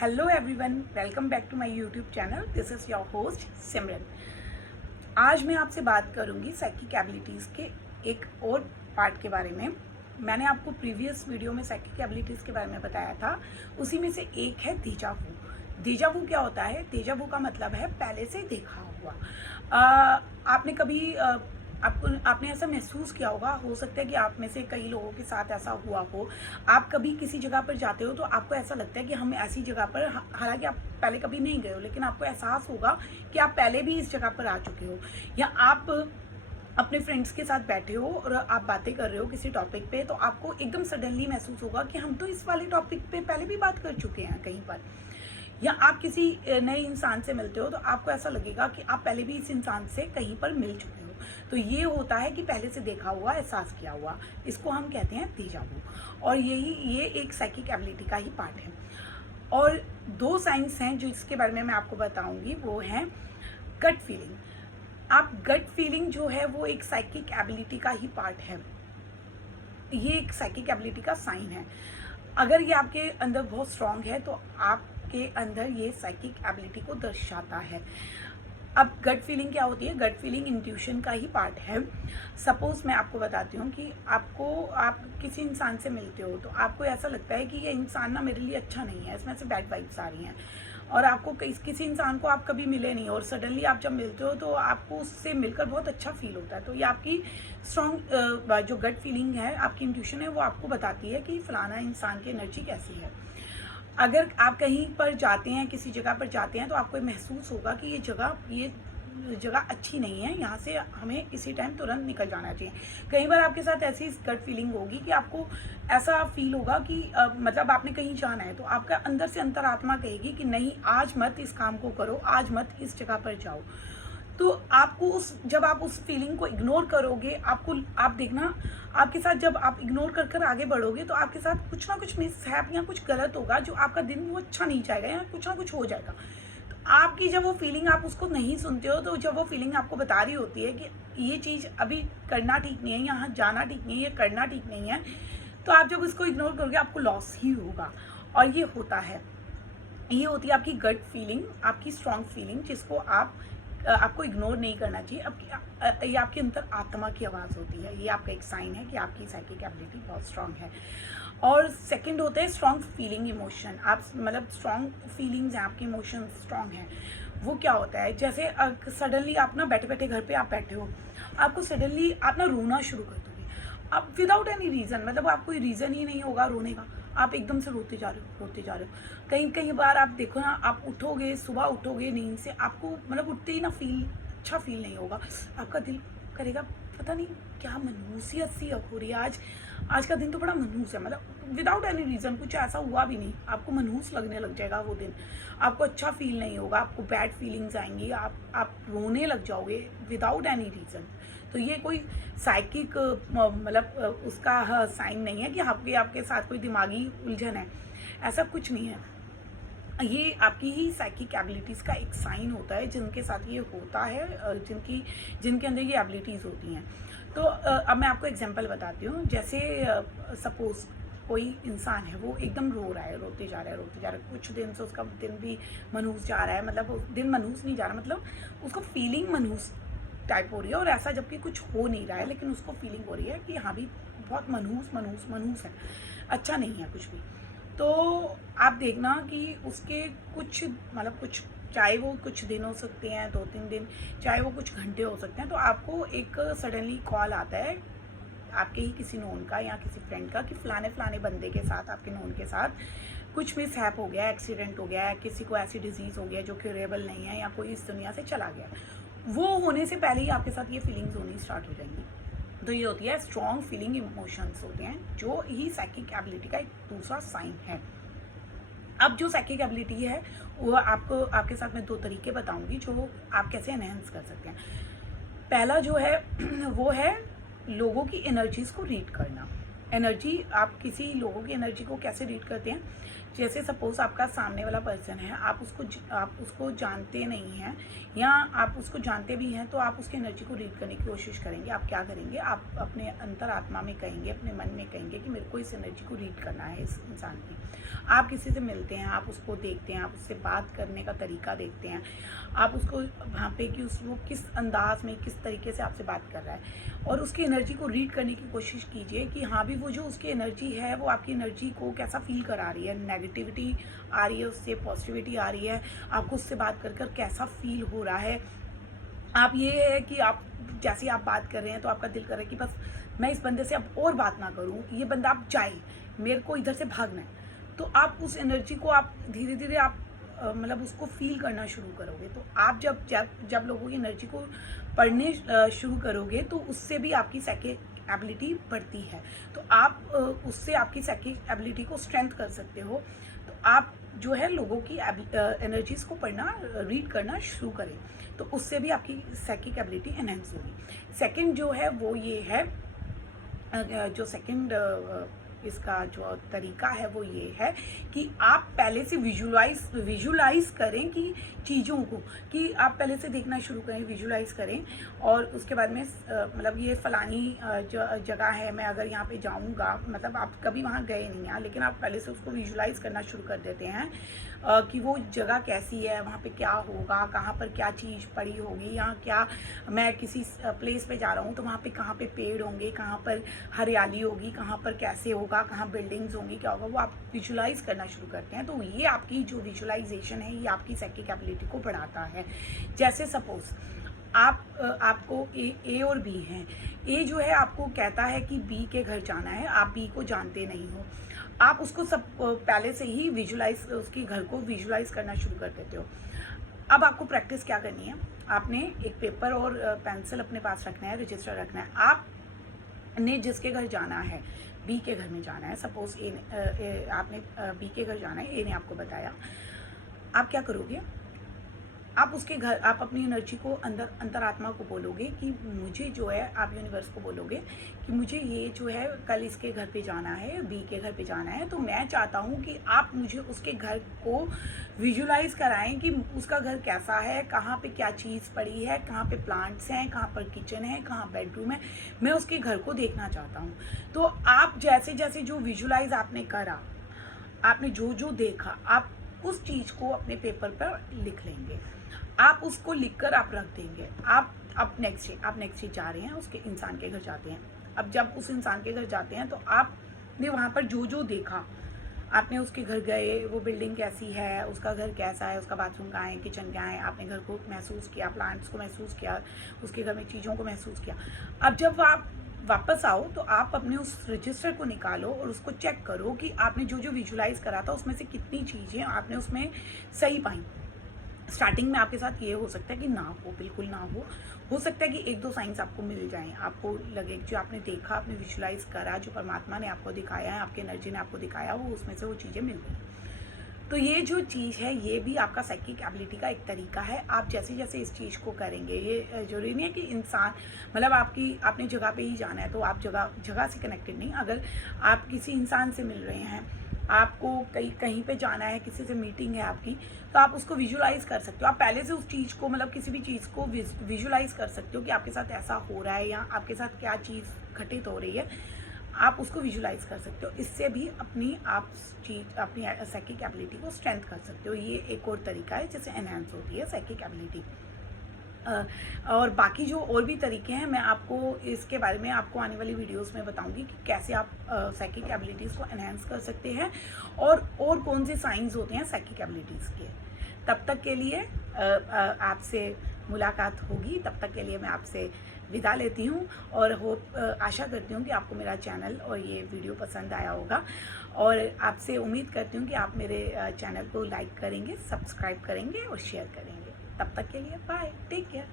Hello everyone, welcome back to my YouTube channel. This is your host Simran. आज मैं आपसे बात करूंगी साइकिक एबिलिटीज़ के एक और पार्ट के बारे में। मैंने आपको प्रीवियस वीडियो में साइकिक एबिलिटीज़ के बारे में बताया था। उसी में से एक है देजा वू। देजा वू क्या होता है? देजा वू का मतलब है पहले से देखा हुआ। आपने कभी आपने ऐसा महसूस किया होगा, हो सकता है कि आप में से कई लोगों के साथ ऐसा हुआ हो। आप कभी किसी जगह पर जाते हो तो आपको ऐसा लगता है कि हम ऐसी जगह पर, हालांकि आप पहले कभी नहीं गए हो, लेकिन आपको एहसास होगा कि आप पहले भी इस जगह पर आ चुके हो। या आप अपने फ्रेंड्स के साथ बैठे हो और आप बातें कर रहे हो किसी टॉपिक पे, तो आपको एकदम सडनली महसूस होगा कि हम तो इस वाले टॉपिक पे पहले भी बात कर चुके हैं कहीं पर। या आप किसी नए इंसान से मिलते हो तो आपको ऐसा लगेगा कि आप पहले भी इस इंसान से कहीं पर मिल चुके हो। तो ये होता है कि पहले से देखा हुआ, एहसास किया हुआ। इसको हम कहते हैं देजा वू। और ये एक साइकिक एबिलिटी का ही पार्ट है। और दो साइंस हैं जो इसके बारे में मैं आपको बताऊंगी, वो हैं गट फीलिंग। आप गट फीलिंग जो है वो एक साइकिक एबिलिटी का ही पार्ट है। ये एक साइकिक एबिलिटी का साइन है। अगर ये आपके अंदर बहुत स्ट्रांग है तो आपके अंदर ये साइकिक एबिलिटी को दर्शाता है। अब गट फीलिंग क्या होती है? गट फीलिंग इंट्यूशन का ही पार्ट है। सपोज मैं आपको बताती हूँ कि आप किसी इंसान से मिलते हो तो आपको ऐसा लगता है कि ये इंसान ना मेरे लिए अच्छा नहीं है, इसमें से बैड वाइब्स आ रही हैं। और आपको किसी इंसान को आप कभी मिले नहीं और सडनली आप जब मिलते हो तो आपको उससे मिलकर बहुत अच्छा फील होता है। तो ये आपकी स्ट्रॉन्ग जो गट फीलिंग है, आपकी इंट्यूशन है, वो आपको बताती है कि फलाना इंसान की एनर्जी कैसी है। अगर आप कहीं पर जाते हैं, किसी जगह पर जाते हैं, तो आपको महसूस होगा कि ये जगह अच्छी नहीं है, यहाँ से हमें इसी टाइम तुरंत निकल जाना चाहिए। कई बार आपके साथ ऐसी गट फीलिंग होगी कि आपको ऐसा फील होगा कि मतलब आपने कहीं जाना है तो आपका अंदर से अंतरात्मा कहेगी कि नहीं, आज मत इस काम को करो, आज मत इस जगह पर जाओ। तो आपको जब आप उस फीलिंग को इग्नोर करोगे, आप देखना, आपके साथ जब आप इग्नोर कर कर आगे बढ़ोगे तो आपके साथ कुछ ना कुछ मिसहैप या कुछ गलत होगा, जो आपका दिन वो अच्छा नहीं जाएगा या कुछ ना कुछ हो जाएगा। तो आपकी जब वो फीलिंग, आप उसको नहीं सुनते हो, तो जब वो फीलिंग आपको बता रही होती है कि ये चीज़ अभी करना ठीक नहीं है, यहाँ जाना ठीक नहीं है, ये करना ठीक नहीं है, तो आप जब उसको इग्नोर करोगे आपको लॉस ही होगा। और ये होता है, ये होती है आपकी गट फीलिंग, आपकी स्ट्रॉन्ग फीलिंग, जिसको आपको इग्नोर नहीं करना चाहिए। ये आपके अंदर आत्मा की आवाज़ होती है। ये आपका एक साइन है कि आपकी साइकिक एबिलिटी बहुत स्ट्रॉन्ग है। और सेकंड होता है स्ट्रॉन्ग फीलिंग इमोशन। आप मतलब स्ट्रॉन्ग फीलिंग्स हैं, आपके इमोशन स्ट्रॉन्ग हैं। वो क्या होता है? जैसे सडनली आप ना बैठे बैठे घर पे आप बैठे हो, आपको सडनली आप ना रोना शुरू कर दोगे। आप विदाउट एनी रीज़न, मतलब आप कोई रीज़न ही नहीं होगा रोने का, आप एकदम से रोते जा रहे हो। कई बार आप देखो ना, आप उठोगे, सुबह उठोगे नींद से, आपको मतलब उठते ही ना अच्छा फील नहीं होगा। आपका दिल करेगा पता नहीं क्या मनहूसियत सी हो रही है, आज का दिन तो बड़ा मनहूस है। मतलब विदाउट एनी रीज़न, कुछ ऐसा हुआ भी नहीं, आपको मनहूस लगने लग जाएगा वो दिन। आपको अच्छा फील नहीं होगा, आपको बैड फीलिंग्स आएंगी, आप रोने लग जाओगे विदाउट एनी रीज़न। तो ये कोई साइकिक मतलब उसका साइन नहीं है कि आपके साथ कोई दिमागी उलझन है, ऐसा कुछ नहीं है। ये आपकी ही साइकिक एबिलिटीज़ का एक साइन होता है, जिनके साथ ये होता है, जिनके अंदर ये एबिलिटीज़ होती हैं। तो अब मैं आपको एग्जांपल बताती हूँ। जैसे सपोज़ कोई इंसान है, वो एकदम रो रहा है, रोते जा रहा है, कुछ दिन से उसका दिन भी मनहूस जा रहा है। मतलब दिन मनहूस नहीं जा रहा, मतलब उसको फीलिंग मनहूस टाइप हो रही है, और ऐसा जबकि कुछ हो नहीं रहा है, लेकिन उसको फीलिंग हो रही है कि हाँ भी बहुत मनहूस है, अच्छा नहीं है कुछ भी। तो आप देखना कि उसके कुछ, चाहे वो कुछ दिन हो सकते हैं, 2-3 दिन, चाहे वो कुछ घंटे हो सकते हैं, तो आपको एक सडनली कॉल आता है आपके ही किसी नोन का या किसी फ्रेंड का कि फलाने बंदे के साथ, आपके नोन के साथ कुछ मिसहैप हो गया, एक्सीडेंट हो गया है, किसी को ऐसी डिजीज़ हो गया जो क्यूरेबल नहीं है, या कोई इस दुनिया से चला गया। वो होने से पहले ही आपके साथ ये फीलिंग्स होनी स्टार्ट हो जाएंगी। तो ये होती है स्ट्रॉन्ग फीलिंग इमोशंस होते हैं, जो ही साइकिक एबिलिटी का एक दूसरा साइन है। अब जो साइकिक एबिलिटी है वो आपके साथ मैं 2 तरीके बताऊंगी जो आप कैसे एनहेंस कर सकते हैं। पहला जो है वो है लोगों की एनर्जीज को रीड करना। एनर्जी, आप किसी लोगों की एनर्जी को कैसे रीड करते हैं, जैसे सपोज आपका सामने वाला पर्सन है, आप उसको जानते नहीं हैं या आप उसको जानते भी हैं, तो आप उसकी एनर्जी को रीड करने की कोशिश करेंगे। आप क्या करेंगे, आप अपने अंतरात्मा में कहेंगे, अपने मन में कहेंगे कि मेरे को इस एनर्जी को रीड करना है, इस इंसान की। आप किसी से मिलते हैं, आप उसको देखते हैं, आप उससे बात करने का तरीका देखते हैं, आप उसको वहाँ पे कि वो किस अंदाज में, किस तरीके से आपसे बात कर रहा है, और उसकी एनर्जी को रीड करने की कोशिश कीजिए कि हाँ भी वो जो उसकी एनर्जी है वो आपकी एनर्जी को कैसा फील करा रही है। नेगेटिविटी आ रही है उससे, पॉजिटिविटी आ रही है, आपको उससे बात कर कर कैसा फील हो रहा है। आप ये है कि आप जैसे आप बात कर रहे हैं तो आपका दिल कर रहा है कि बस मैं इस बंदे से अब और बात ना करूं, ये बंदा अब जाए, मेरे को इधर से भागना है। तो आप उस एनर्जी को आप धीरे धीरे आप मतलब उसको फील करना शुरू करोगे। तो आप जब जब जब लोगों की एनर्जी को पढ़ने शुरू करोगे तो उससे भी आपकी साइकिक एबिलिटी बढ़ती है। तो आप उससे आपकी साइकिक एबिलिटी को स्ट्रेंथ कर सकते हो। तो आप जो है लोगों की एनर्जीज को पढ़ना, रीड करना शुरू करें, तो उससे भी आपकी साइकिक एबिलिटी एनहेंस होगी। सेकंड जो है वो ये है, जो सेकंड इसका जो तरीका है वो ये है कि आप पहले से विजुलाइज करें कि चीज़ों को, कि आप पहले से देखना शुरू करें, विजुलाइज करें, और उसके बाद में मतलब ये फलानी जगह है, मैं अगर यहाँ पे जाऊँगा, मतलब आप कभी वहाँ गए नहीं हैं लेकिन आप पहले से उसको विजुलाइज करना शुरू कर देते हैं कि वो जगह कैसी है, वहाँ पे क्या होगा, कहाँ पर क्या चीज़ पड़ी होगी, यहाँ क्या, मैं किसी प्लेस पे जा रहा हूँ तो वहाँ पे कहाँ पे पेड़ होंगे, कहाँ पर हरियाली होगी, कहाँ पर कैसे होगा, कहाँ बिल्डिंग्स होंगी, क्या होगा, वो आप विजुलाइज करना शुरू करते हैं। तो ये आपकी जो विजुलाइजेशन है ये आपकी साइकिक एबिलिटी को बढ़ाता है। जैसे सपोज आपको ए और बी हैं, ए जो है आपको कहता है कि बी के घर जाना है, आप बी को जानते नहीं हो, आप उसको सब पहले से ही विजुलाइज, उसके घर को विजुलाइज करना शुरू कर देते हो। अब आपको प्रैक्टिस क्या करनी है, आपने एक पेपर और पेंसिल अपने पास रखना है, रजिस्टर रखना है। आपने जिसके घर जाना है, बी के घर में जाना है, सपोज आपने बी के घर जाना है, ए ने आपको बताया, आप क्या करोगे, आप उसके घर, आप अपनी एनर्जी को अंतरात्मा को बोलोगे कि मुझे जो है, आप यूनिवर्स को बोलोगे कि मुझे ये जो है कल इसके घर पे जाना है, बी के घर पे जाना है, तो मैं चाहता हूँ कि आप मुझे उसके घर को विजुलाइज कराएं कि उसका घर कैसा है, कहाँ पे क्या चीज़ पड़ी है, कहाँ पे प्लांट्स हैं, कहाँ पर किचन है, कहाँ बेडरूम है, मैं उसके घर को देखना चाहता हूँ। तो आप जैसे जैसे जो विजुलाइज आपने करा, आपने जो जो देखा, आप उस चीज़ को अपने पेपर पर लिख लेंगे, आप उसको लिखकर आप रख देंगे। आप नेक्स्ट डे जा रहे हैं, उसके इंसान के घर जाते हैं। अब जब उस इंसान के घर जाते हैं तो आपने वहाँ पर जो जो देखा, आपने उसके घर गए, वो बिल्डिंग कैसी है, उसका घर कैसा है, उसका बाथरूम कहाँ है, किचन कहाँ है, आपने घर को महसूस किया, प्लांट्स को महसूस किया, उसके घर में चीज़ों को महसूस किया। अब जब आप वापस आओ तो आप अपने उस रजिस्टर को निकालो और उसको चेक करो कि आपने जो जो विजुलाइज करा था उसमें से कितनी चीज़ें आपने उसमें सही पाई। स्टार्टिंग में आपके साथ ये हो सकता है कि ना हो, बिल्कुल ना हो सकता है कि एक दो साइंस आपको मिल जाएं, आपको लगे जो आपने देखा, आपने विजुलाइज करा, जो परमात्मा ने आपको दिखाया है, आपकी एनर्जी ने आपको दिखाया, वो उसमें से वो चीज़ें मिल गई। तो ये जो चीज़ है ये भी आपका साइकिक एबिलिटी का एक तरीका है। आप जैसे जैसे इस चीज़ को करेंगे, ये जरूरी नहीं है कि इंसान, मतलब आपने जगह पे ही जाना है तो आप जगह से कनेक्टेड नहीं, अगर आप किसी इंसान से मिल रहे हैं, आपको कहीं पे जाना है, किसी से मीटिंग है आपकी, तो आप उसको विजुलाइज कर सकते हो। आप पहले से उस चीज़ को, मतलब किसी भी चीज़ को विजुलाइज कर सकते हो कि आपके साथ ऐसा हो रहा है या आपके साथ क्या चीज़ घटित हो रही है, आप उसको विजुलाइज कर सकते हो। इससे भी अपनी साइकिक एबिलिटी को स्ट्रेंथ कर सकते हो। ये एक और तरीका है जिससे एनहांस होती है साइकिक एबिलिटी। और बाकी जो और भी तरीके हैं, मैं आपको इसके बारे में आपको आने वाली वीडियोस में बताऊंगी कि कैसे आप साइकिक एबिलिटीज़ को एनहांस कर सकते हैं और कौन से साइंस होते हैं साइकिक एबिलिटीज़ के। तब तक के लिए आपसे मुलाकात होगी, तब तक के लिए मैं आपसे विदा लेती हूँ और आशा करती हूँ कि आपको मेरा चैनल और ये वीडियो पसंद आया होगा, और आपसे उम्मीद करती हूँ कि आप मेरे चैनल को लाइक करेंगे, सब्सक्राइब करेंगे और शेयर करेंगे। तब तक के लिए बाय, टेक केयर।